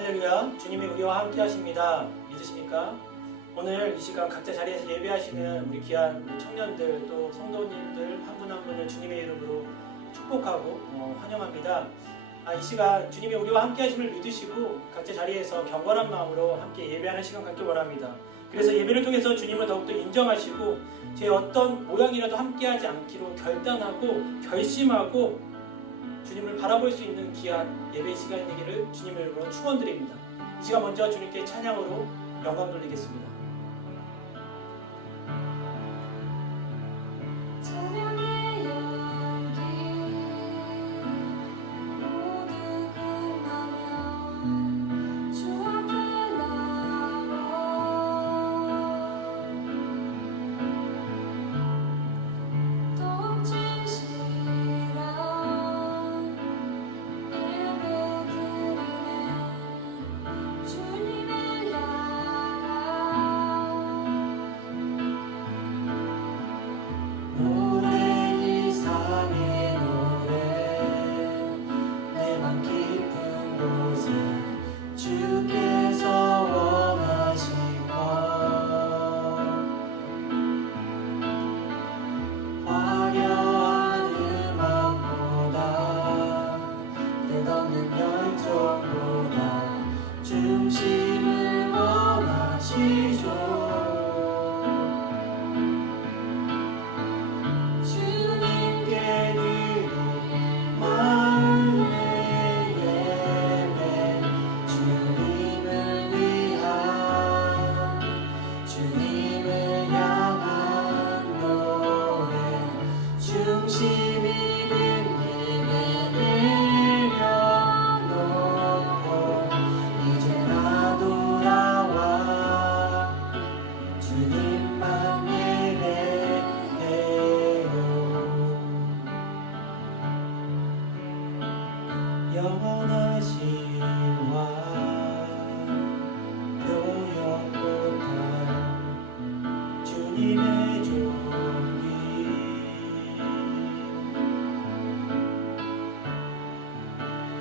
할렐루야, 주님이 우리와 함께 하십니다. 믿으십니까? 오늘 이 시간 각자 자리에서 예배하시는 우리 귀한 청년들 또 성도님들 한 분 한 분을 주님의 이름으로 축복하고 환영합니다. 이 시간 주님이 우리와 함께 하심을 믿으시고 각자 자리에서 경건한 마음으로 함께 예배하는 시간 갖기 원합니다. 그래서 예배를 통해서 주님을 더욱더 인정하시고 제 어떤 모양이라도 함께하지 않기로 결단하고 결심하고 주님을 바라볼 수 있는 귀한 예배 시간이 되기를 주님의 이름으로 축원드립니다. 이 시간 먼저 주님께 찬양으로 영광 돌리겠습니다.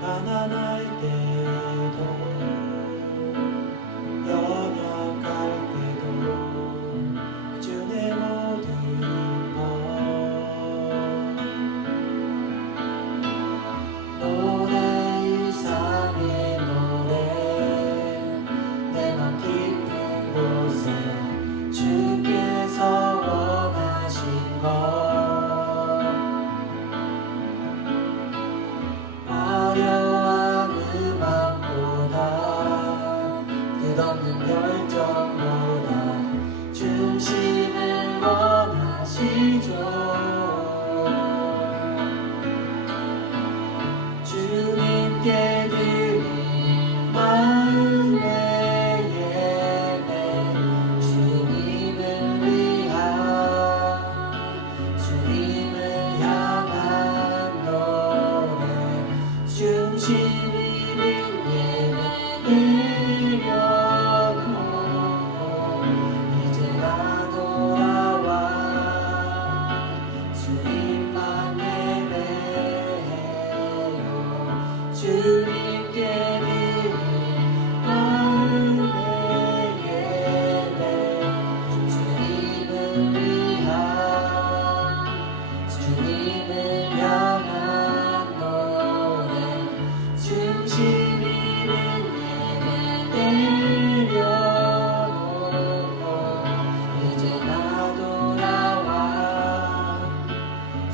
가난할 때도 연약할 때도 주의 모든 것 노래 이상의 노래 내 맘 깊은 곳에 주께서 원하신 것 끝없는 열정보다 중심을 원하시죠. 주님께 드린 마음의 예배 주님을 위한 주님을 향한 노래 중심이 된 예배 주님께 드린 마음의 예배 주님을 위한 주님을 향한 노래 중심 있는 예배 내려놓고 이제 나 돌아와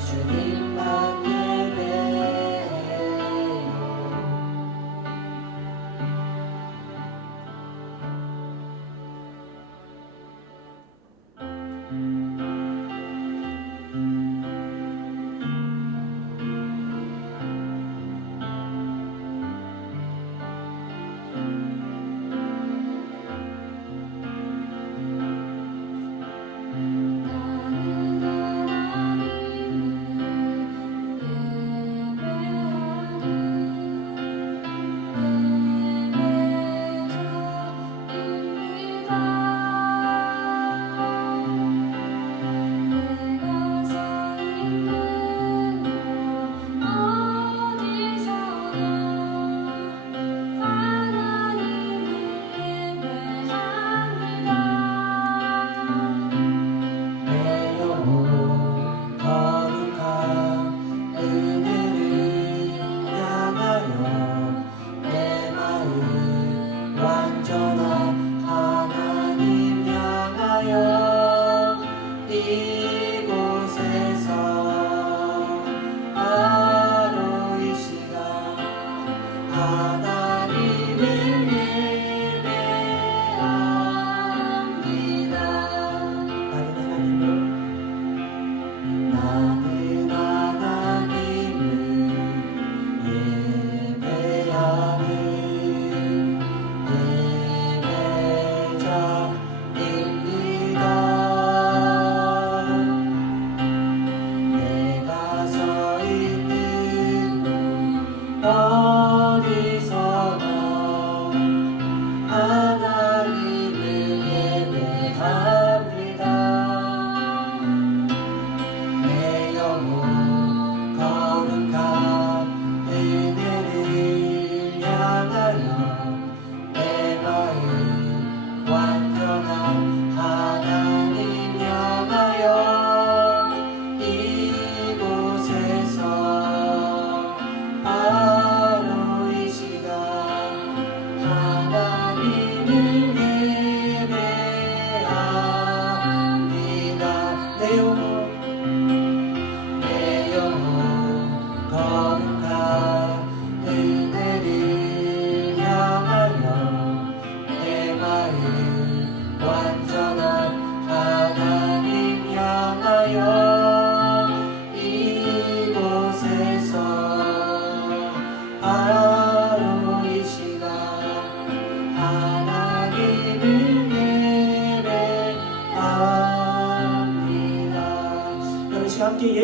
주님만 예배해요.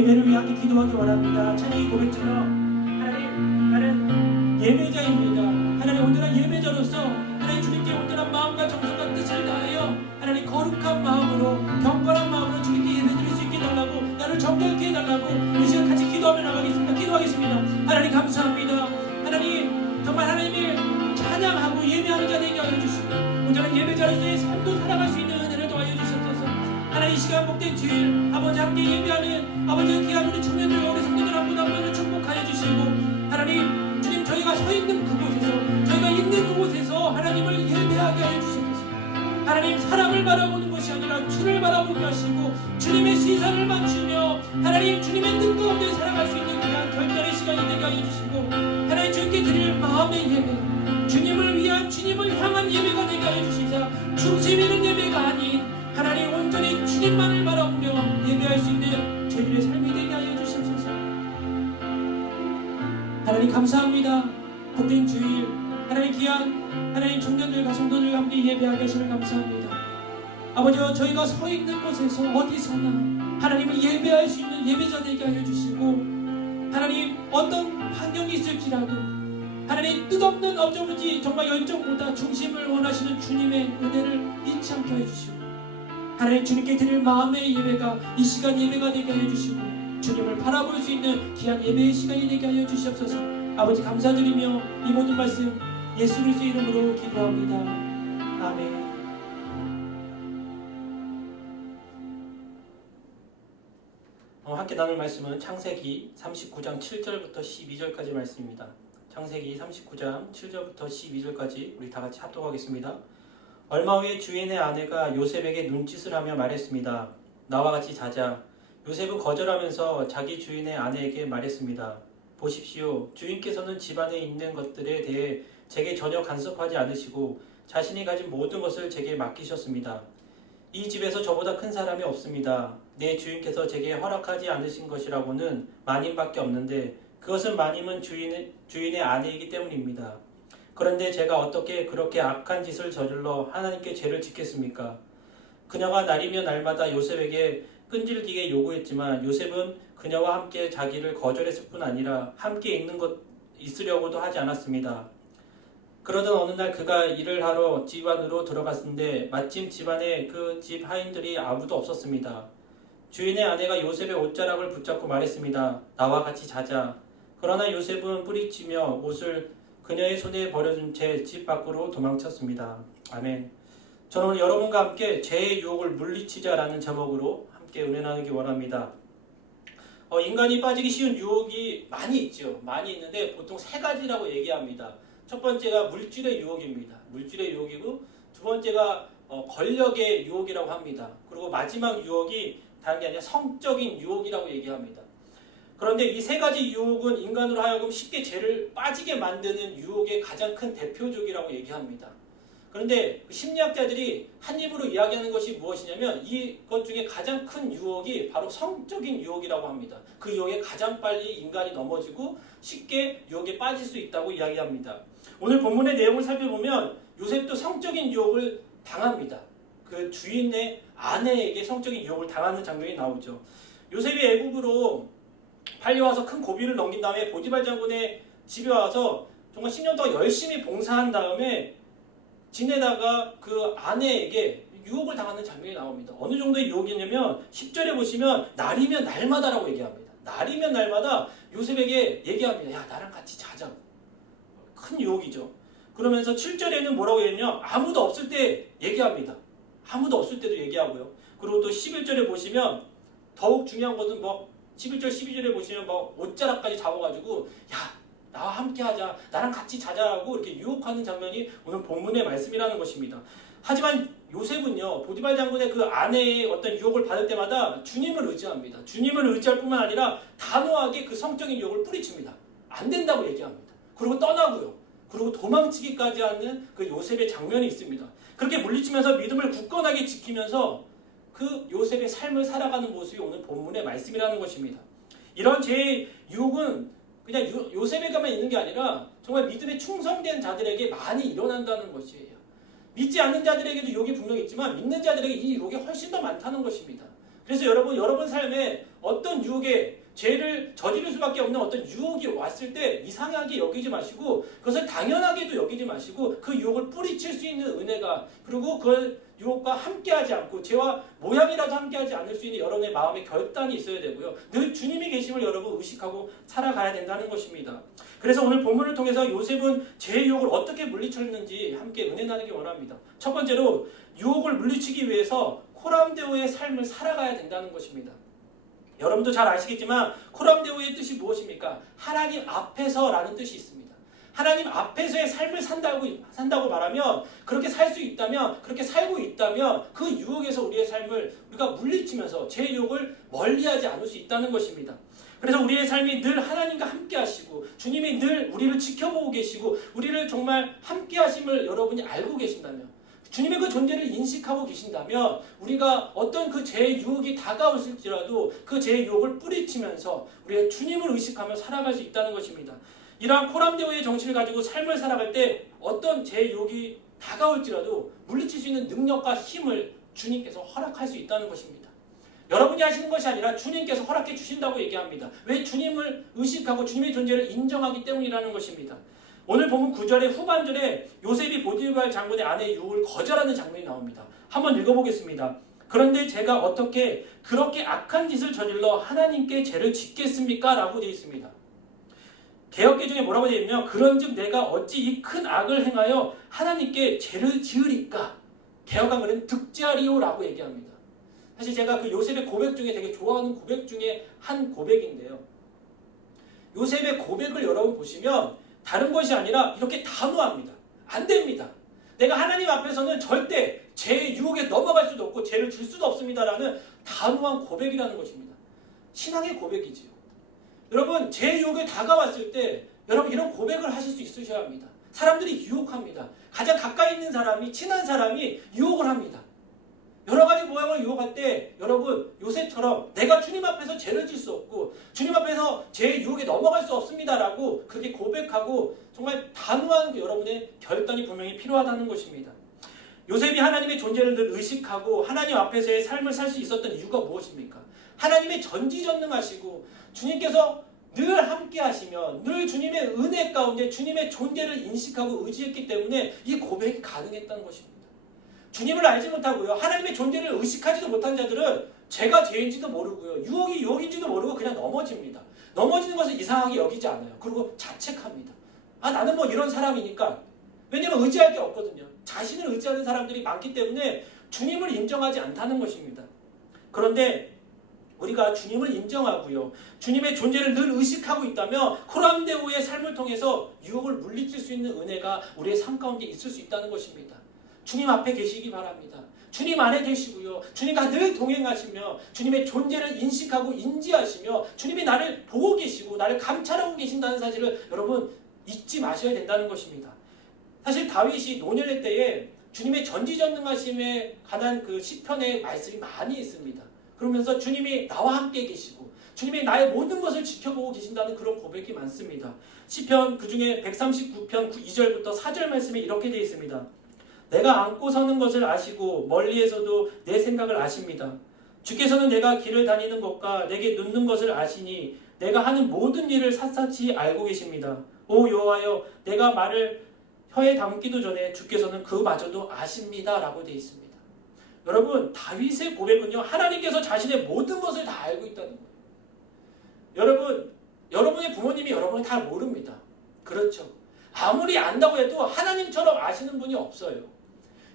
예배를 위해 함께 기도하기 원합니다. 찬양의 고백처럼 하나님, 나는 예배자입니다. 하나님, 온전한 예배자로서 하나님 주님께 온전한 마음과 정성과 뜻을 다하여 하나님 거룩한 마음으로, 경건한 마음으로 주님께 예배드릴 수 있게 해달라고, 나를 정결케 해달라고 이 시간 같이 기도하며 나가겠습니다. 기도하겠습니다. 하나님 감사합니다. 하나님, 정말 하나님을 찬양하고 예배하는 자 되게 하여 주시고 온전한 예배자로서의 삶도 살아갈 수 있는 은혜를 더하여 주시옵소서. 하나님, 이 시간 복된 주일 아버지 함께 예배하는 아버지의 귀한 우리 청년들과 우리 성도들 한 분 한 분을 축복하여 주시고 하나님, 주님, 저희가 서 있는 그곳에서, 저희가 있는 그곳에서 하나님을 예배하게 하여 주시옵소서. 하나님, 사람을 바라보는 것이 아니라 주를 바라보게 하시고 주님의 시선을 맞추며 하나님, 주님의 뜻 가운데 살아갈 수 있는 귀한 결단의 시간이 되게 하여 주시고 하나님, 주님께 드릴 마음의 예배, 주님을 위한, 주님을 향한 예배가 되게 하여 주시자 중심 있는 예배가 아닌 하나님, 온전히 주님만을 바라보며 예배할 수 있는 저희들의 삶이 되게 하여 주시옵소서. 하나님 감사합니다. 복된 주일 하나님, 귀한 하나님 청년들과 성도들과 함께 예배하게 하시면 감사합니다. 아버지와 저희가 서 있는 곳에서 어디서나 하나님을 예배할 수 있는 예배자 되게 하여 주시고 하나님, 어떤 환경이 있을지라도 하나님, 뜻없는 어쩌든지 정말 열정보다 중심을 원하시는 주님의 은혜를 잊지 않게 하여 주시고 하나님, 주님께 드릴 마음의 예배가 이 시간 예배가 되게 하여 주시고 주님을 바라볼 수 있는 귀한 예배의 시간이 되게 하여 주시옵소서. 아버지 감사드리며 이 모든 말씀 예수 그리스도의 이름으로 기도합니다. 아멘. 함께 나눌 말씀은 창세기 39장 7절부터 12절까지 말씀입니다. 창세기 39장 7절부터 12절까지 우리 다 같이 합독하겠습니다. 얼마 후에 주인의 아내가 요셉에게 눈짓을 하며 말했습니다. 나와 같이 자자. 요셉은 거절하면서 자기 주인의 아내에게 말했습니다. 보십시오. 주인께서는 집안에 있는 것들에 대해 제게 전혀 간섭하지 않으시고 자신이 가진 모든 것을 제게 맡기셨습니다. 이 집에서 저보다 큰 사람이 없습니다. 내 주인께서 제게 허락하지 않으신 것이라고는 마님밖에 없는데 그것은 마님은 주인의 아내이기 때문입니다. 그런데 제가 어떻게 그렇게 악한 짓을 저질러 하나님께 죄를 짓겠습니까? 그녀가 날이며 날마다 요셉에게 끈질기게 요구했지만 요셉은 그녀와 함께 자기를 거절했을 뿐 아니라 함께 있으려고도 하지 않았습니다. 그러던 어느 날 그가 일을 하러 집 안으로 들어갔는데 마침 집안에 그 집 하인들이 아무도 없었습니다. 주인의 아내가 요셉의 옷자락을 붙잡고 말했습니다. 나와 같이 자자. 그러나 요셉은 뿌리치며 옷을 그녀의 손에 버려준 채 집 밖으로 도망쳤습니다. 아멘. 저는 오늘 여러분과 함께 죄의 유혹을 물리치자라는 제목으로 함께 은혜 나누기 원합니다. 인간이 빠지기 쉬운 유혹이 많이 있죠. 많이 있는데 보통 세 가지라고 얘기합니다. 첫 번째가 물질의 유혹입니다. 물질의 유혹이고 두 번째가 권력의 유혹이라고 합니다. 그리고 마지막 유혹이 다른 게 아니라 성적인 유혹이라고 얘기합니다. 그런데 이 세 가지 유혹은 인간으로 하여금 쉽게 죄를 빠지게 만드는 유혹의 가장 큰 대표적이라고 얘기합니다. 그런데 심리학자들이 한 입으로 이야기하는 것이 무엇이냐면 이것 중에 가장 큰 유혹이 바로 성적인 유혹이라고 합니다. 그 유혹에 가장 빨리 인간이 넘어지고 쉽게 유혹에 빠질 수 있다고 이야기합니다. 오늘 본문의 내용을 살펴보면 요셉도 성적인 유혹을 당합니다. 그 주인의 아내에게 성적인 유혹을 당하는 장면이 나오죠. 요셉이 애굽으로 팔려와서 큰 고비를 넘긴 다음에 보디발 장군의 집에 와서 정말 10년 동안 열심히 봉사한 다음에 지내다가 그 아내에게 유혹을 당하는 장면이 나옵니다. 어느 정도의 유혹이냐면 10절에 보시면 날이면 날마다라고 얘기합니다. 날이면 날마다 요셉에게 얘기합니다. 야, 나랑 같이 자자고. 큰 유혹이죠. 그러면서 7절에는 뭐라고 했냐? 아무도 없을 때 얘기합니다. 아무도 없을 때도 얘기하고요. 그리고 또 11절에 보시면 더욱 중요한 것은 11절, 12절에 보시면 옷자락까지 잡아가지고 야, 나와 함께 하자, 나랑 같이 자자고 이렇게 유혹하는 장면이 오늘 본문의 말씀이라는 것입니다. 하지만 요셉은요, 보디발 장군의 그 아내의 어떤 유혹을 받을 때마다 주님을 의지합니다. 주님을 의지할 뿐만 아니라 단호하게 그 성적인 유혹을 뿌리칩니다. 안 된다고 얘기합니다. 그리고 떠나고요. 그리고 도망치기까지 하는 그 요셉의 장면이 있습니다. 그렇게 물리치면서 믿음을 굳건하게 지키면서 그 요셉의 삶을 살아가는 모습이 오늘 본문의 말씀이라는 것입니다. 이런 죄의 유혹은 그냥 요셉에게만 있는 게 아니라 정말 믿음에 충성된 자들에게 많이 일어난다는 것이에요. 믿지 않는 자들에게도 유혹이 분명히 있지만 믿는 자들에게 이 유혹이 훨씬 더 많다는 것입니다. 그래서 여러분 삶에 어떤 유혹에 죄를 저지를 수밖에 없는 어떤 유혹이 왔을 때 이상하게 여기지 마시고 그것을 당연하게도 여기지 마시고 그 유혹을 뿌리칠 수 있는 은혜가 그리고 그 유혹과 함께하지 않고 죄와 모양이라도 함께하지 않을 수 있는 여러분의 마음의 결단이 있어야 되고요. 늘 주님이 계심을 여러분 의식하고 살아가야 된다는 것입니다. 그래서 오늘 본문을 통해서 요셉은 죄의 유혹을 어떻게 물리쳤는지 함께 은혜 나누기 원합니다. 첫 번째로 유혹을 물리치기 위해서 코람데오의 삶을 살아가야 된다는 것입니다. 여러분도 잘 아시겠지만 코람데오의 뜻이 무엇입니까? 하나님 앞에서라는 뜻이 있습니다. 하나님 앞에서의 삶을 산다고 말하면 그렇게 살 수 있다면 그렇게 살고 있다면 그 유혹에서 우리의 삶을 우리가 물리치면서 제 유혹을 멀리하지 않을 수 있다는 것입니다. 그래서 우리의 삶이 늘 하나님과 함께 하시고 주님이 늘 우리를 지켜보고 계시고 우리를 정말 함께 하심을 여러분이 알고 계신다면 주님의 그 존재를 인식하고 계신다면 우리가 어떤 그 죄의 유혹이 다가올지라도 그 죄의 유혹을 뿌리치면서 우리가 주님을 의식하며 살아갈 수 있다는 것입니다. 이러한 코람데오의 정신을 가지고 삶을 살아갈 때 어떤 죄의 유혹이 다가올지라도 물리칠 수 있는 능력과 힘을 주님께서 허락할 수 있다는 것입니다. 여러분이 하시는 것이 아니라 주님께서 허락해 주신다고 얘기합니다. 왜? 주님을 의식하고 주님의 존재를 인정하기 때문이라는 것입니다. 오늘 본문 9절의 후반절에 요셉이 보디발 장군의 아내의 유혹을 거절하는 장면이 나옵니다. 한번 읽어보겠습니다. 그런데 제가 어떻게 그렇게 악한 짓을 저질러 하나님께 죄를 짓겠습니까? 라고 되어 있습니다. 개역기 중에 뭐라고 되어 있냐면 그런즉 내가 어찌 이 큰 악을 행하여 하나님께 죄를 지으리까? 개역한글은 득죄하리요 라고 얘기합니다. 사실 제가 그 요셉의 고백 중에 되게 좋아하는 고백 중에 한 고백인데요. 요셉의 고백을 여러분 보시면 다른 것이 아니라 이렇게 단호합니다. 안 됩니다. 내가 하나님 앞에서는 절대 죄의 유혹에 넘어갈 수도 없고 죄를 줄 수도 없습니다라는 단호한 고백이라는 것입니다. 신앙의 고백이지요. 여러분 죄의 유혹에 다가왔을 때 여러분 이런 고백을 하실 수 있으셔야 합니다. 사람들이 유혹합니다. 가장 가까이 있는 사람이 친한 사람이 유혹을 합니다. 여러 가지 모양을 유혹할 때 여러분 요셉처럼 내가 주님 앞에서 죄를 질 수 없고 주님 앞에서 죄의 유혹에 넘어갈 수 없습니다라고 그렇게 고백하고 정말 단호한 여러분의 결단이 분명히 필요하다는 것입니다. 요셉이 하나님의 존재를 늘 의식하고 하나님 앞에서의 삶을 살 수 있었던 이유가 무엇입니까? 하나님의 전지전능하시고 주님께서 늘 함께 하시며 늘 주님의 은혜 가운데 주님의 존재를 인식하고 의지했기 때문에 이 고백이 가능했다는 것입니다. 주님을 알지 못하고요. 하나님의 존재를 의식하지도 못한 자들은 죄가 죄인지도 모르고요. 유혹이 유혹인지도 모르고 그냥 넘어집니다. 넘어지는 것을 이상하게 여기지 않아요. 그리고 자책합니다. 아 나는 뭐 이런 사람이니까. 왜냐하면 의지할 게 없거든요. 자신을 의지하는 사람들이 많기 때문에 주님을 인정하지 않다는 것입니다. 그런데 우리가 주님을 인정하고요. 주님의 존재를 늘 의식하고 있다면 코람데오의 삶을 통해서 유혹을 물리칠 수 있는 은혜가 우리의 삶 가운데 있을 수 있다는 것입니다. 주님 앞에 계시기 바랍니다. 주님 안에 계시고요. 주님과 늘 동행하시며 주님의 존재를 인식하고 인지하시며 주님이 나를 보고 계시고 나를 감찰하고 계신다는 사실을 여러분 잊지 마셔야 된다는 것입니다. 사실 다윗이 노년의 때에 주님의 전지전능하심에 관한 그 시편의 말씀이 많이 있습니다. 그러면서 주님이 나와 함께 계시고 주님이 나의 모든 것을 지켜보고 계신다는 그런 고백이 많습니다. 시편 그중에 139편 2절부터 4절 말씀에 이렇게 되어 있습니다. 내가 안고 서는 것을 아시고 멀리에서도 내 생각을 아십니다. 주께서는 내가 길을 다니는 것과 내게 눕는 것을 아시니 내가 하는 모든 일을 샅샅이 알고 계십니다. 오 여호와여 내가 말을 혀에 담기도 전에 주께서는 그마저도 아십니다. 라고 되어 있습니다. 여러분 다윗의 고백은요. 하나님께서 자신의 모든 것을 다 알고 있다는 거예요. 여러분의 부모님이 여러분을 다 모릅니다. 그렇죠. 아무리 안다고 해도 하나님처럼 아시는 분이 없어요.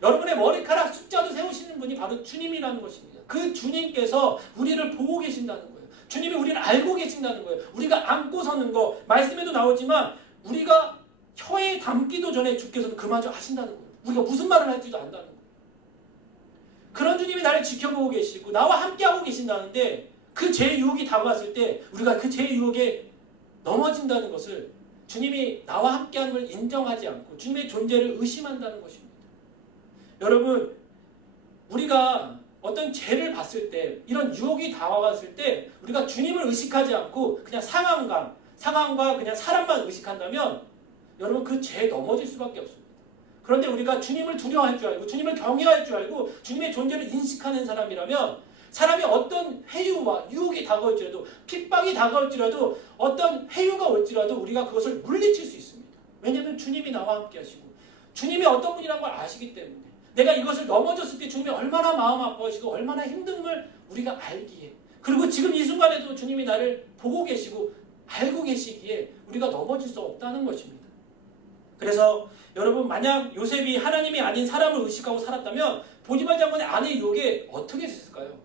여러분의 머리카락 숫자도 세우시는 분이 바로 주님이라는 것입니다. 그 주님께서 우리를 보고 계신다는 거예요. 주님이 우리를 알고 계신다는 거예요. 우리가 안고 서는 거 말씀에도 나오지만 우리가 혀에 담기도 전에 주께서는 그마저 아신다는 거예요. 우리가 무슨 말을 할지도 안다는 거예요. 그런 주님이 나를 지켜보고 계시고 나와 함께하고 계신다는데 그 죄의 유혹이 다가왔을 때 우리가 그 죄의 유혹에 넘어진다는 것을 주님이 나와 함께하는 걸 인정하지 않고 주님의 존재를 의심한다는 것입니다. 여러분 우리가 어떤 죄를 봤을 때 이런 유혹이 다가왔을 때 우리가 주님을 의식하지 않고 그냥 상황과 그냥 사람만 의식한다면 여러분 그 죄에 넘어질 수밖에 없습니다. 그런데 우리가 주님을 두려워할 줄 알고 주님을 경외할 줄 알고 주님의 존재를 인식하는 사람이라면 사람이 어떤 회유와 유혹이 다가올지라도, 핍박이 다가올지라도, 어떤 회유가 올지라도 우리가 그것을 물리칠 수 있습니다. 왜냐하면 주님이 나와 함께 하시고 주님이 어떤 분이라는 걸 아시기 때문에, 내가 이것을 넘어졌을 때 주님이 얼마나 마음 아파하시고 얼마나 힘듦을 우리가 알기에, 그리고 지금 이 순간에도 주님이 나를 보고 계시고 알고 계시기에 우리가 넘어질 수 없다는 것입니다. 그래서 여러분, 만약 요셉이 하나님이 아닌 사람을 의식하고 살았다면 보디발 장군의 아내 유혹에 어떻게 했을까요?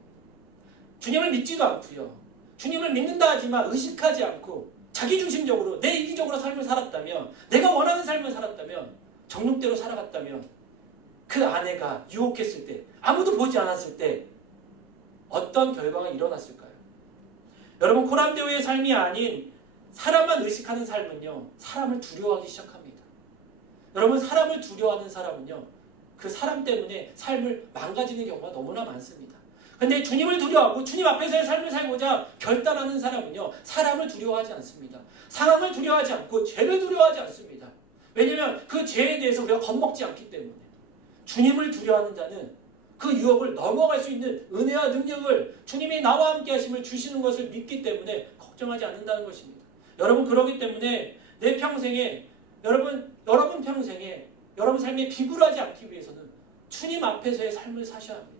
주님을 믿지도 않고요, 주님을 믿는다 하지만 의식하지 않고 자기중심적으로 내 이기적으로 삶을 살았다면, 내가 원하는 삶을 살았다면, 정욕대로 살아갔다면, 그 아내가 유혹했을 때, 아무도 보지 않았을 때 어떤 결과가 일어났을까요? 여러분, 코람데오의 삶이 아닌 사람만 의식하는 삶은요, 사람을 두려워하기 시작합니다. 여러분, 사람을 두려워하는 사람은요, 그 사람 때문에 삶을 망가지는 경우가 너무나 많습니다. 근데 주님을 두려워하고 주님 앞에서의 삶을 살고자 결단하는 사람은요, 사람을 두려워하지 않습니다. 상황을 두려워하지 않고 죄를 두려워하지 않습니다. 왜냐하면 그 죄에 대해서 우리가 겁먹지 않기 때문에. 주님을 두려워하는 자는 그 유혹을 넘어갈 수 있는 은혜와 능력을, 주님이 나와 함께 하심을 주시는 것을 믿기 때문에 걱정하지 않는다는 것입니다. 여러분, 그렇기 때문에 내 평생에, 여러분 평생에 여러분 삶에 비굴하지 않기 위해서는 주님 앞에서의 삶을 사셔야 합니다.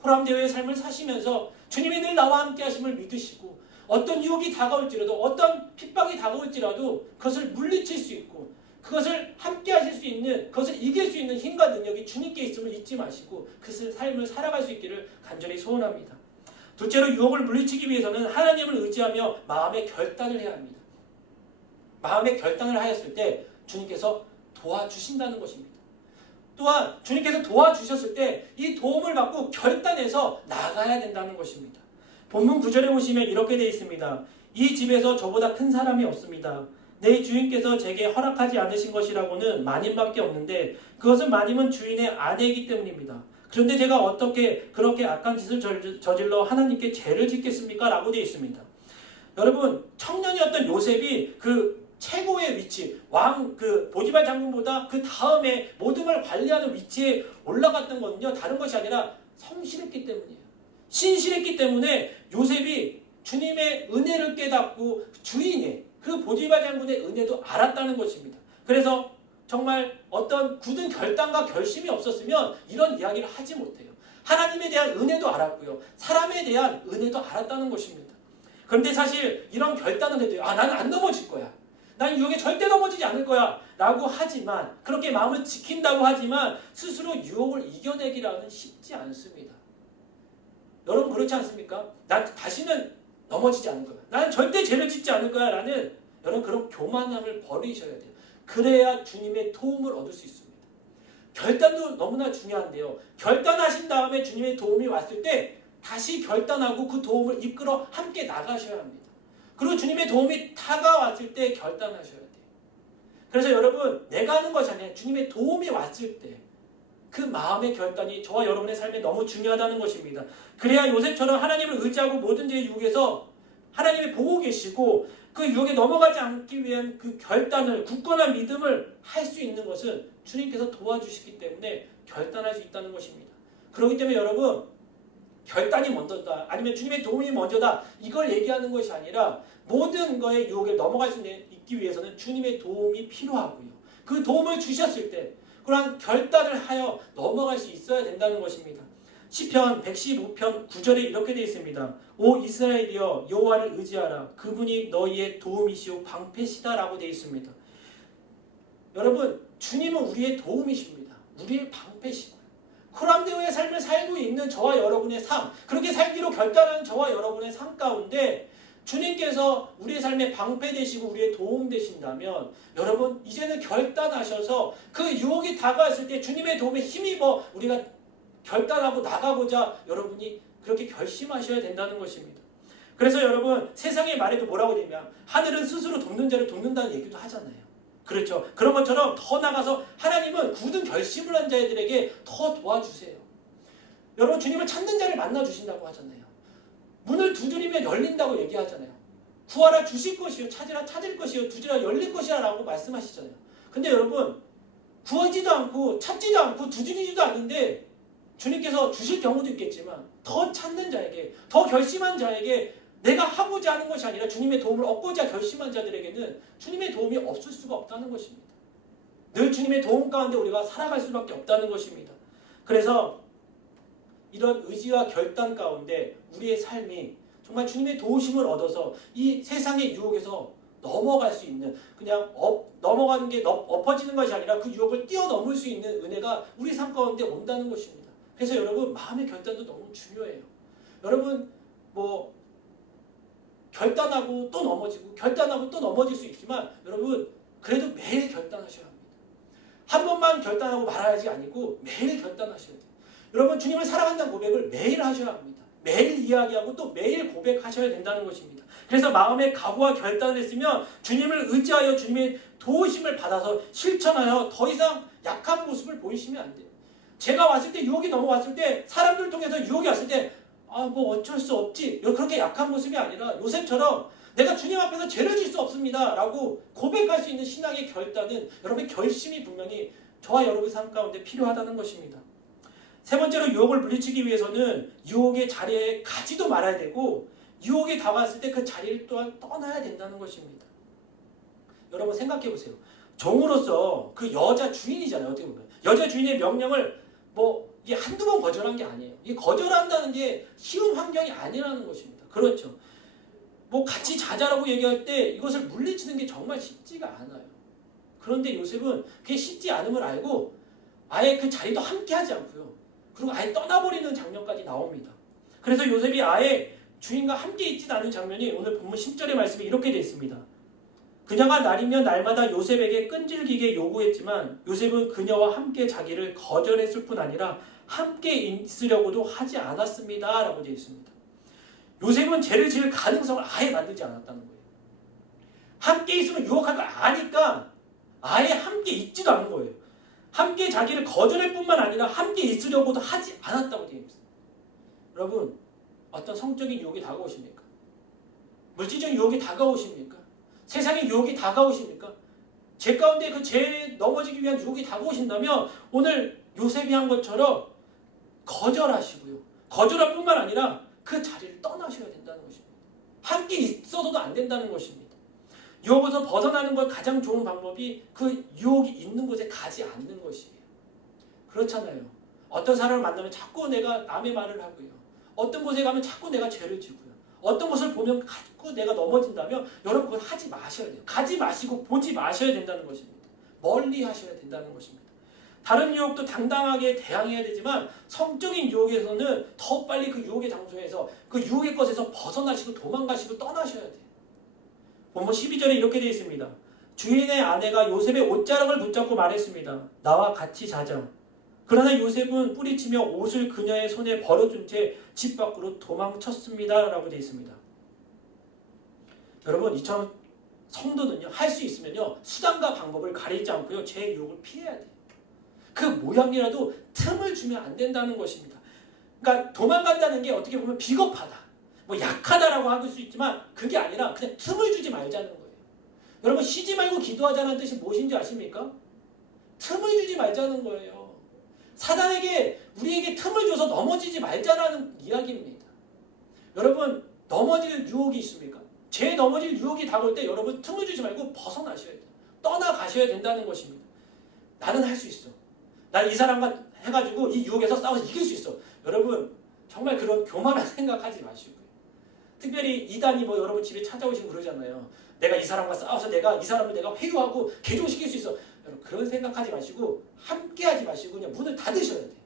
호람대오의 삶을 사시면서 주님이 늘 나와 함께 하심을 믿으시고, 어떤 유혹이 다가올지라도, 어떤 핍박이 다가올지라도 그것을 물리칠 수 있고, 그것을 함께 하실 수 있는, 그것을 이길 수 있는 힘과 능력이 주님께 있음을 잊지 마시고 그 삶을 살아갈 수 있기를 간절히 소원합니다. 둘째로, 유혹을 물리치기 위해서는 하나님을 의지하며 마음의 결단을 해야 합니다. 마음의 결단을 하였을 때 주님께서 도와주신다는 것입니다. 또한 주님께서 도와주셨을 때 이 도움을 받고 결단해서 나가야 된다는 것입니다. 본문 9절에 보시면 이렇게 되어 있습니다. 이 집에서 저보다 큰 사람이 없습니다. 내 주인께서 제게 허락하지 않으신 것이라고는 마님밖에 없는데 그것은 마님은 주인의 아내이기 때문입니다. 그런데 제가 어떻게 그렇게 악한 짓을 저질러 하나님께 죄를 짓겠습니까? 라고 되어 있습니다. 여러분, 청년이었던 요셉이 그 최고의 위치, 그 보디발 장군보다 그 다음에 모든 걸 관리하는 위치에 올라갔던 것은요, 다른 것이 아니라 성실했기 때문이에요. 신실했기 때문에 요셉이 주님의 은혜를 깨닫고 주인의, 그 보디발 장군의 은혜도 알았다는 것입니다. 그래서 정말 어떤 굳은 결단과 결심이 없었으면 이런 이야기를 하지 못해요. 하나님에 대한 은혜도 알았고요, 사람에 대한 은혜도 알았다는 것입니다. 그런데 사실 이런 결단을 해도 나는 안 넘어질 거야, 난 유혹에 절대 넘어지지 않을 거야 라고 하지만, 그렇게 마음을 지킨다고 하지만 스스로 유혹을 이겨내기라는 쉽지 않습니다. 여러분, 그렇지 않습니까? 난 다시는 넘어지지 않을 거야, 나는 절대 죄를 짓지 않을 거야 라는 여러분 그런 교만함을 버리셔야 돼요. 그래야 주님의 도움을 얻을 수 있습니다. 결단도 너무나 중요한데요, 결단하신 다음에 주님의 도움이 왔을 때 다시 결단하고 그 도움을 이끌어 함께 나가셔야 합니다. 그리고 주님의 도움이 다가왔을 때 결단하셔야 돼요. 그래서 여러분, 내가 하는 것이 아니라 주님의 도움이 왔을 때 그 마음의 결단이 저와 여러분의 삶에 너무 중요하다는 것입니다. 그래야 요셉처럼 하나님을 의지하고 모든 죄의 유혹에서 하나님이 보고 계시고 그 유혹에 넘어가지 않기 위한 그 결단을, 굳건한 믿음을 할 수 있는 것은 주님께서 도와주시기 때문에 결단할 수 있다는 것입니다. 그렇기 때문에 여러분, 결단이 먼저다, 아니면 주님의 도움이 먼저다, 이걸 얘기하는 것이 아니라 모든 거에 유혹에 넘어갈 수 있기 위해서는 주님의 도움이 필요하고요, 그 도움을 주셨을 때 그러한 결단을 하여 넘어갈 수 있어야 된다는 것입니다. 시편 115편 9절에 이렇게 되어 있습니다. 오 이스라엘이여, 여호와를 의지하라. 그분이 너희의 도움이시오 방패시다 라고 되어 있습니다. 여러분, 주님은 우리의 도움이십니다. 우리의 방패시고, 코람데오의 삶을 살고 있는 저와 여러분의 삶, 그렇게 살기로 결단하는 저와 여러분의 삶 가운데 주님께서 우리의 삶의 방패 되시고 우리의 도움 되신다면, 여러분 이제는 결단하셔서 그 유혹이 다가왔을 때 주님의 도움에 힘입어 우리가 결단하고 나가고자 여러분이 그렇게 결심하셔야 된다는 것입니다. 그래서 여러분, 세상의 말에도 뭐라고 되냐면 하늘은 스스로 돕는 자를 돕는다는 얘기도 하잖아요. 그렇죠? 그런 것처럼 더 나가서 하나님은 굳은 결심을 한 자들에게 더 도와주세요. 여러분, 주님을 찾는 자를 만나주신다고 하잖아요. 문을 두드리면 열린다고 얘기하잖아요. 구하라 주실 것이요, 찾으라 찾을 것이요, 두드리라 열릴 것이라 라고 말씀하시잖아요. 근데 여러분, 구하지도 않고 찾지도 않고 두드리지도 않는데 주님께서 주실 경우도 있겠지만 더 찾는 자에게, 더 결심한 자에게 내가 하고자 하는 것이 아니라 주님의 도움을 얻고자 결심한 자들에게는 주님의 도움이 없을 수가 없다는 것입니다. 늘 주님의 도움 가운데 우리가 살아갈 수밖에 없다는 것입니다. 그래서 이런 의지와 결단 가운데 우리의 삶이 정말 주님의 도우심을 얻어서 이 세상의 유혹에서 넘어갈 수 있는, 그냥 넘어가는 게 엎어지는 것이 아니라 그 유혹을 뛰어넘을 수 있는 은혜가 우리 삶 가운데 온다는 것입니다. 그래서 여러분, 마음의 결단도 너무 중요해요. 여러분 뭐 결단하고 또 넘어지고 결단하고 또 넘어질 수 있지만 여러분 그래도 매일 결단하셔야 합니다. 한 번만 결단하고 말하지 아니고 매일 결단하셔야 돼요. 여러분 주님을 사랑한다는 고백을 매일 하셔야 합니다. 매일 이야기하고 또 매일 고백하셔야 된다는 것입니다. 그래서 마음의 각오와 결단을 했으면 주님을 의지하여 주님의 도우심을 받아서 실천하여 더 이상 약한 모습을 보이시면 안 돼요. 제가 왔을 때, 유혹이 넘어왔을 때, 사람들 통해서 유혹이 왔을 때 뭐 어쩔 수 없지, 그렇게 약한 모습이 아니라 요셉처럼 내가 주님 앞에서 죄를 질 수 없습니다 라고 고백할 수 있는 신앙의 결단은, 여러분의 결심이 분명히 저와 여러분의 삶 가운데 필요하다는 것입니다. 세 번째로, 유혹을 물리치기 위해서는 유혹의 자리에 가지도 말아야 되고 유혹이 다가왔을 때 그 자리를 또한 떠나야 된다는 것입니다. 여러분 생각해 보세요. 종으로서 그 여자 주인이잖아요. 어떻게 보면 여자 주인의 명령을 이게 한두 번 거절한 게 아니에요. 이게 거절한다는 게 쉬운 환경이 아니라는 것입니다. 그렇죠. 같이 자자라고 얘기할 때 이것을 물리치는 게 정말 쉽지가 않아요. 그런데 요셉은 그게 쉽지 않음을 알고 아예 그 자리도 함께 하지 않고요. 그리고 아예 떠나버리는 장면까지 나옵니다. 그래서 요셉이 아예 주인과 함께 있지 않은 장면이 오늘 본문 10절의 말씀에 이렇게 되어 있습니다. 그녀가 날이면 날마다 요셉에게 끈질기게 요구했지만 요셉은 그녀와 함께 자기를 거절했을 뿐 아니라 함께 있으려고도 하지 않았습니다 라고 되어 있습니다. 요셉은 죄를 지을 가능성을 아예 만들지 않았다는 거예요. 함께 있으면 유혹할 걸 아니까 아예 함께 있지도 않은 거예요. 함께 자기를 거절할 뿐만 아니라 함께 있으려고도 하지 않았다고 되어 있습니다. 여러분, 어떤 성적인 유혹이 다가오십니까? 물질적인 유혹이 다가오십니까? 세상의 유혹이 다가오십니까? 죄 가운데 그 죄에 넘어지기 위한 유혹이 다가오신다면 오늘 요셉이 한 것처럼 거절하시고요. 거절할 뿐만 아니라 그 자리를 떠나셔야 된다는 것입니다. 함께 있어서도 안 된다는 것입니다. 유혹에서 벗어나는 것 가장 좋은 방법이 그 유혹이 있는 곳에 가지 않는 것이에요. 그렇잖아요. 어떤 사람을 만나면 자꾸 내가 남의 말을 하고요. 어떤 곳에 가면 자꾸 내가 죄를 지고요. 어떤 것을 보면 자꾸 내가 넘어진다면 여러분 그걸 하지 마셔야 돼요. 가지 마시고 보지 마셔야 된다는 것입니다. 멀리 하셔야 된다는 것입니다. 다른 유혹도 당당하게 대항해야 되지만 성적인 유혹에서는 더 빨리 그 유혹의 장소에서 그 유혹의 것에서 벗어나시고 도망가시고 떠나셔야 돼요. 본문 12절에 이렇게 되어 있습니다. 주인의 아내가 요셉의 옷자락을 붙잡고 말했습니다. 나와 같이 자자. 그러나 요셉은 뿌리치며 옷을 그녀의 손에 벌어준 채 집 밖으로 도망쳤습니다 라고 되어 있습니다. 여러분, 이처럼 성도는요, 할 수 있으면요 수단과 방법을 가리지 않고요 죄의 유혹을 피해야 돼요. 그 모양이라도 틈을 주면 안 된다는 것입니다. 그러니까 도망간다는 게 어떻게 보면 비겁하다, 약하다라고 할 수 있지만 그게 아니라 그냥 틈을 주지 말자는 거예요. 여러분, 쉬지 말고 기도하자는 뜻이 무엇인지 아십니까? 틈을 주지 말자는 거예요. 사단에게, 우리에게 틈을 줘서 넘어지지 말자라는 이야기입니다. 여러분, 넘어질 유혹이 있습니까? 죄에 넘어질 유혹이 다가올 때 여러분 틈을 주지 말고 벗어나셔야 돼요. 떠나가셔야 된다는 것입니다. 나는 할 수 있어. 난 이 사람과 해가지고 이 유혹에서 싸워서 이길 수 있어. 여러분, 정말 그런 교만한 생각하지 마시고요. 특별히 이단이 여러분 집에 찾아오시고 그러잖아요. 내가 이 사람과 싸워서 이 사람을 내가 회유하고 개종시킬 수 있어. 여러분, 그런 생각하지 마시고 함께 하지 마시고 그냥 문을 닫으셔야 돼요.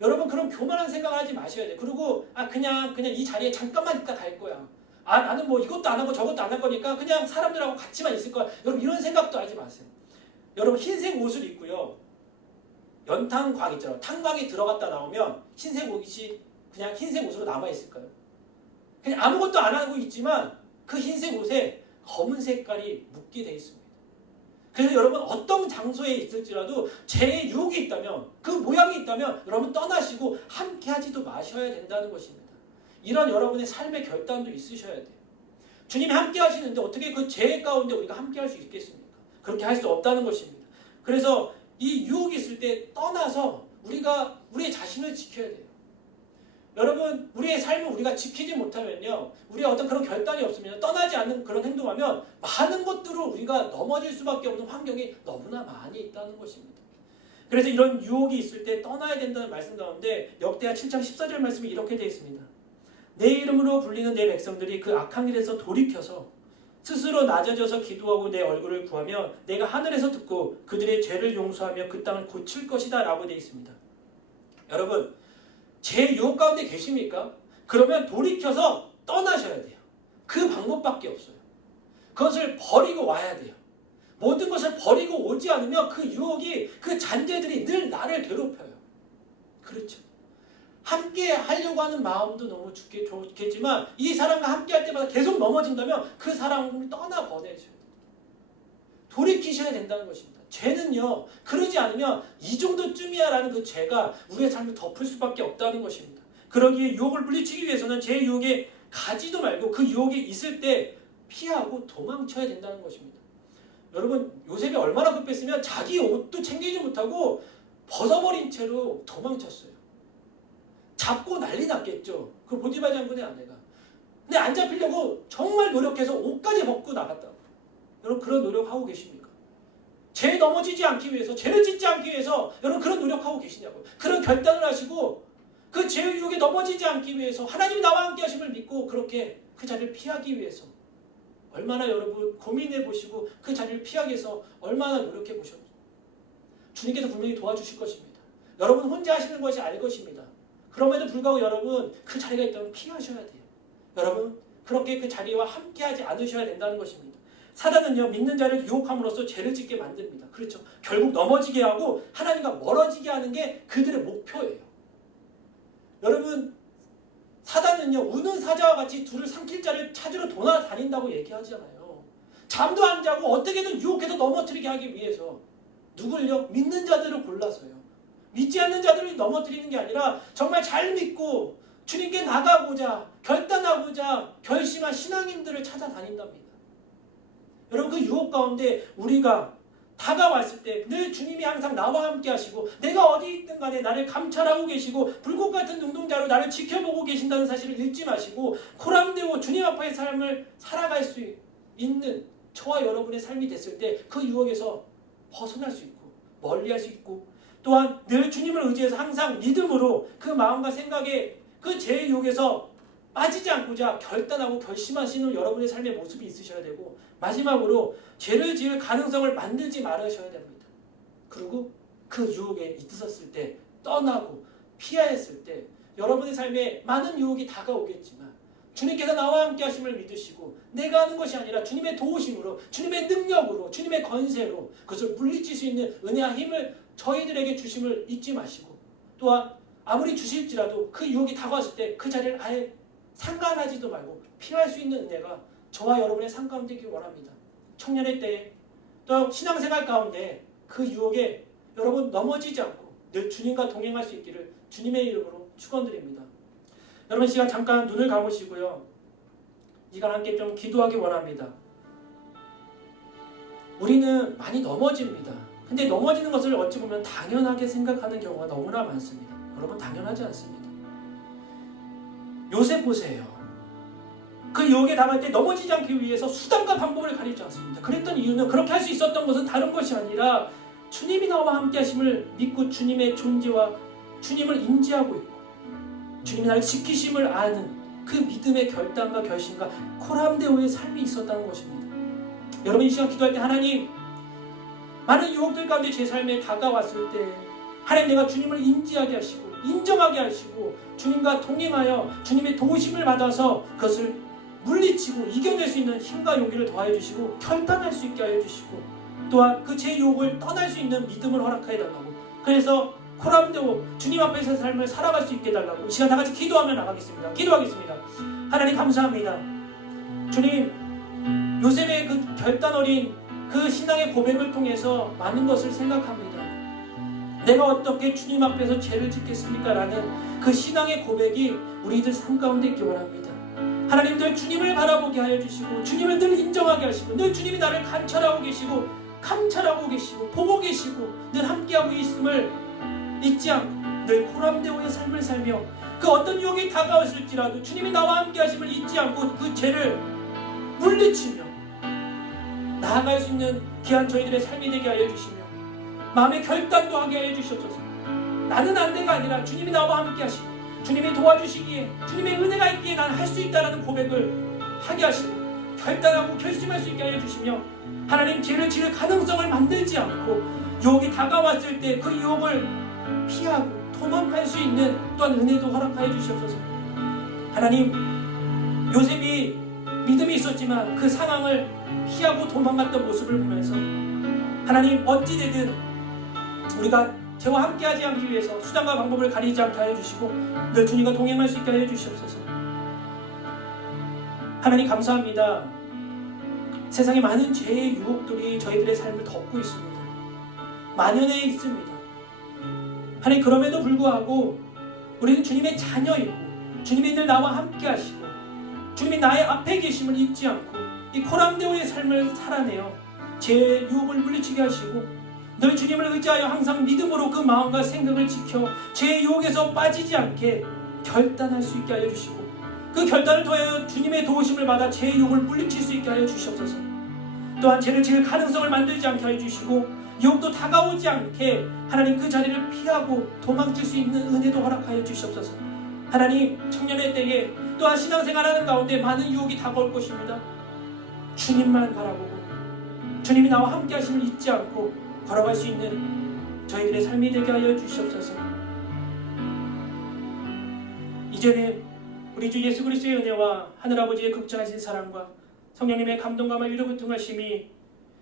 여러분, 그런 교만한 생각을 하지 마셔야 돼요. 그리고 그냥 이 자리에 잠깐만 있다 갈 거야. 나는 이것도 안 하고 저것도 안 할 거니까 그냥 사람들하고 같이만 있을 거야. 여러분, 이런 생각도 하지 마세요. 여러분, 흰색 옷을 입고요. 연탄광 있잖아요. 탄광이 들어갔다 나오면 흰색 옷이 그냥 흰색 옷으로 남아있을까요? 그냥 아무것도 안 하고 있지만 그 흰색 옷에 검은 색깔이 묻게 되어 있습니다. 그래서 여러분, 어떤 장소에 있을지라도 죄의 유혹이 있다면, 그 모양이 있다면 여러분 떠나시고 함께 하지도 마셔야 된다는 것입니다. 이런 여러분의 삶의 결단도 있으셔야 돼요. 주님이 함께 하시는데 어떻게 그 죄 가운데 우리가 함께 할 수 있겠습니까? 그렇게 할 수 없다는 것입니다. 그래서 이 유혹이 있을 때 떠나서 우리가 우리의 자신을 지켜야 돼요. 여러분, 우리의 삶을 우리가 지키지 못하면요, 우리의 어떤 그런 결단이 없으면, 떠나지 않는 그런 행동하면 많은 것들로 우리가 넘어질 수밖에 없는 환경이 너무나 많이 있다는 것입니다. 그래서 이런 유혹이 있을 때 떠나야 된다는 말씀 가운데 역대하 7장 14절 말씀이 이렇게 되어 있습니다. 내 이름으로 불리는 내 백성들이 그 악한 길에서 돌이켜서 스스로 낮아져서 기도하고 내 얼굴을 구하며 내가 하늘에서 듣고 그들의 죄를 용서하며 그 땅을 고칠 것이다 라고 되어 있습니다. 여러분, 제 유혹 가운데 계십니까? 그러면 돌이켜서 떠나셔야 돼요. 그 방법밖에 없어요. 그것을 버리고 와야 돼요. 모든 것을 버리고 오지 않으면 그 유혹이, 그 잔재들이 늘 나를 괴롭혀요. 그렇죠. 함께 하려고 하는 마음도 너무 좋겠지만 이 사람과 함께 할 때마다 계속 넘어진다면 그 사람을 떠나보내셔야 돼요. 돌이키셔야 된다는 것입니다. 죄는요, 그러지 않으면 이 정도쯤이야 라는 그 죄가 우리의 삶을 덮을 수밖에 없다는 것입니다. 그러기에 유혹을 물리치기 위해서는 제 유혹에 가지도 말고 그 유혹이 있을 때 피하고 도망쳐야 된다는 것입니다. 여러분, 요셉이 얼마나 급했으면 자기 옷도 챙기지 못하고 벗어버린 채로 도망쳤어요. 잡고 난리 났겠죠. 그 보디발 장군의 아내가. 근데 안 잡히려고 정말 노력해서 옷까지 벗고 나갔다고. 여러분, 그런 노력하고 계십니까? 죄에 넘어지지 않기 위해서, 죄를 짓지 않기 위해서 여러분 그런 노력하고 계시냐고요. 그런 결단을 하시고 그 죄의 유혹에 넘어지지 않기 위해서 하나님이 나와 함께 하심을 믿고 그렇게 그 자리를 피하기 위해서 얼마나 여러분 고민해 보시고 그 자리를 피하기 위해서 얼마나 노력해 보셨죠. 주님께서 분명히 도와주실 것입니다. 여러분 혼자 하시는 것이 아닐 것입니다. 그럼에도 불구하고 여러분 그 자리가 있다면 피하셔야 돼요. 여러분 그렇게 그 자리와 함께하지 않으셔야 된다는 것입니다. 사단은요, 믿는 자를 유혹함으로써 죄를 짓게 만듭니다. 그렇죠. 결국 넘어지게 하고 하나님과 멀어지게 하는 게 그들의 목표예요. 여러분, 사단은요, 우는 사자와 같이 둘을 삼킬 자를 찾으러 돌아다닌다고 얘기하잖아요. 잠도 안 자고 어떻게든 유혹해서 넘어뜨리게 하기 위해서 누굴요? 믿는 자들을 골라서요. 믿지 않는 자들을 넘어뜨리는 게 아니라 정말 잘 믿고 주님께 나가고자 결단하고자 결심한 신앙인들을 찾아다닌답니다. 여러분, 그 유혹 가운데 우리가 다가왔을 때 늘 주님이 항상 나와 함께 하시고 내가 어디 있든 간에 나를 감찰하고 계시고 불꽃 같은 눈동자로 나를 지켜보고 계신다는 사실을 잊지 마시고 코람되고 주님 앞의 삶을 살아갈 수 있는 저와 여러분의 삶이 됐을 때 그 유혹에서 벗어날 수 있고 멀리할 수 있고 또한 늘 주님을 의지해서 항상 믿음으로 그 마음과 생각에 그 죄의 유혹에서 빠지지 않고자 결단하고 결심하시는 여러분의 삶의 모습이 있으셔야 되고 마지막으로 죄를 지을 가능성을 만들지 말으셔야 됩니다. 그리고 그 유혹에 있었을 때 떠나고 피하였을 때 여러분의 삶에 많은 유혹이 다가오겠지만 주님께서 나와 함께 하심을 믿으시고 내가 하는 것이 아니라 주님의 도우심으로 주님의 능력으로 주님의 건세로 그것을 물리칠 수 있는 은혜와 힘을 저희들에게 주심을 잊지 마시고 또한 아무리 주실지라도 그 유혹이 다가왔을 때 그 자리를 아예 상관하지도 말고 피할 수 있는 은혜가 저와 여러분의 삶 가운데 있길 원합니다. 청년의 때에 또 신앙생활 가운데 그 유혹에 여러분 넘어지지 않고 늘 주님과 동행할 수 있기를 주님의 이름으로 축원드립니다. 여러분 시간 잠깐 눈을 감으시고요. 이 시간 함께 좀 기도하기 원합니다. 우리는 많이 넘어집니다. 근데 넘어지는 것을 어찌 보면 당연하게 생각하는 경우가 너무나 많습니다. 여러분 당연하지 않습니다. 요셉 보세요. 그 유혹에 당할 때 넘어지지 않기 위해서 수단과 방법을 가리지 않습니다. 그랬던 이유는 그렇게 할 수 있었던 것은 다른 것이 아니라 주님이 나와 함께 하심을 믿고 주님의 존재와 주님을 인지하고 있고 주님이 나를 지키심을 아는 그 믿음의 결단과 결심과 코람데오의 삶이 있었다는 것입니다. 여러분 이 시간 기도할 때 하나님 많은 유혹들 가운데 제 삶에 다가왔을 때 하나님 내가 주님을 인지하게 하시고 인정하게 하시고 주님과 동행하여 주님의 도우심을 받아서 그것을 물리치고 이겨낼 수 있는 힘과 용기를 더하여 주시고 결단할 수 있게 하여 주시고 또한 그 제 유혹을 떠날 수 있는 믿음을 허락하여 달라고 그래서 코람데오 주님 앞에서 삶을 살아갈 수 있게 해달라고 이 시간 다 같이 기도하며 나가겠습니다. 기도하겠습니다. 하나님 감사합니다. 주님 요셉의 그 결단 어린 그 신앙의 고백을 통해서 많은 것을 생각합니다. 내가 어떻게 주님 앞에서 죄를 짓겠습니까? 라는 그 신앙의 고백이 우리들 삶 가운데 있기 원합니다. 하나님 늘 주님을 바라보게 하여 주시고 주님을 늘 인정하게 하시고 늘 주님이 나를 감찰하고 계시고 보고 계시고 늘 함께하고 있음을 잊지 않고 늘 코람데오의 삶을 살며 그 어떤 유혹이 다가왔을지라도 주님이 나와 함께 하심을 잊지 않고 그 죄를 물리치며 나아갈 수 있는 귀한 저희들의 삶이 되게 하여 주시며 마음의 결단도 하게 하여 주시옵소서. 나는 안 돼가 아니라 주님이 나와 함께 하시고 주님이 도와주시기에 주님의 은혜가 있기에 나는 할 수 있다라는 고백을 하게 하시고 결단하고 결심할 수 있게 하여 주시며 하나님 죄를 지을 가능성을 만들지 않고 유혹이 다가왔을 때 그 유혹을 피하고 도망갈 수 있는 또한 은혜도 허락하여 주시옵소서. 하나님, 요셉이 믿음이 있었지만 그 상황을 피하고 도망갔던 모습을 보면서 하나님 어찌되든 우리가 죄와 함께하지 않기 위해서 수단과 방법을 가리지 않게 하여 주시고 늘 주님과 동행할 수 있게 하여 주시옵소서. 하나님 감사합니다. 세상에 많은 죄의 유혹들이 저희들의 삶을 덮고 있습니다. 만연해 있습니다. 하나님 그럼에도 불구하고 우리는 주님의 자녀이고 주님이 늘 나와 함께 하시고 주님이 나의 앞에 계심을 잊지 않고 이 코람데오의 삶을 살아내어 죄의 유혹을 물리치게 하시고 늘 주님을 의지하여 항상 믿음으로 그 마음과 생각을 지켜 죄의 유혹에서 빠지지 않게 결단할 수 있게 하여 주시고 그 결단을 통하여 주님의 도우심을 받아 죄의 유혹을 물리칠 수 있게 하여 주시옵소서. 또한 죄를 지을 가능성을 만들지 않게 하여 주시고 유혹도 다가오지 않게 하나님 그 자리를 피하고 도망칠 수 있는 은혜도 허락하여 주시옵소서. 하나님 청년의 때에 또한 신앙생활하는 가운데 많은 유혹이 다가올 것입니다. 주님만 바라보고 주님이 나와 함께 하심을 잊지 않고 걸어갈 수 있는 저희들의 삶이 되게 하여 주시옵소서. 이제는 우리 주 예수 그리스도의 은혜와 하늘아버지의 극진하신 사랑과 성령님의 감동과 위로 교통하심이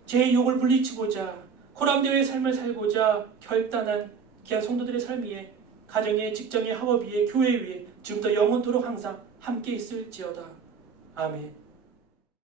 죄의 유혹을 물리치고자 코람데오의 삶을 살고자 결단한 귀한 성도들의 삶 위에 가정의 직장의 학업 위에 교회 위에 지금부터 영원토록 항상 함께 있을지어다. 아멘.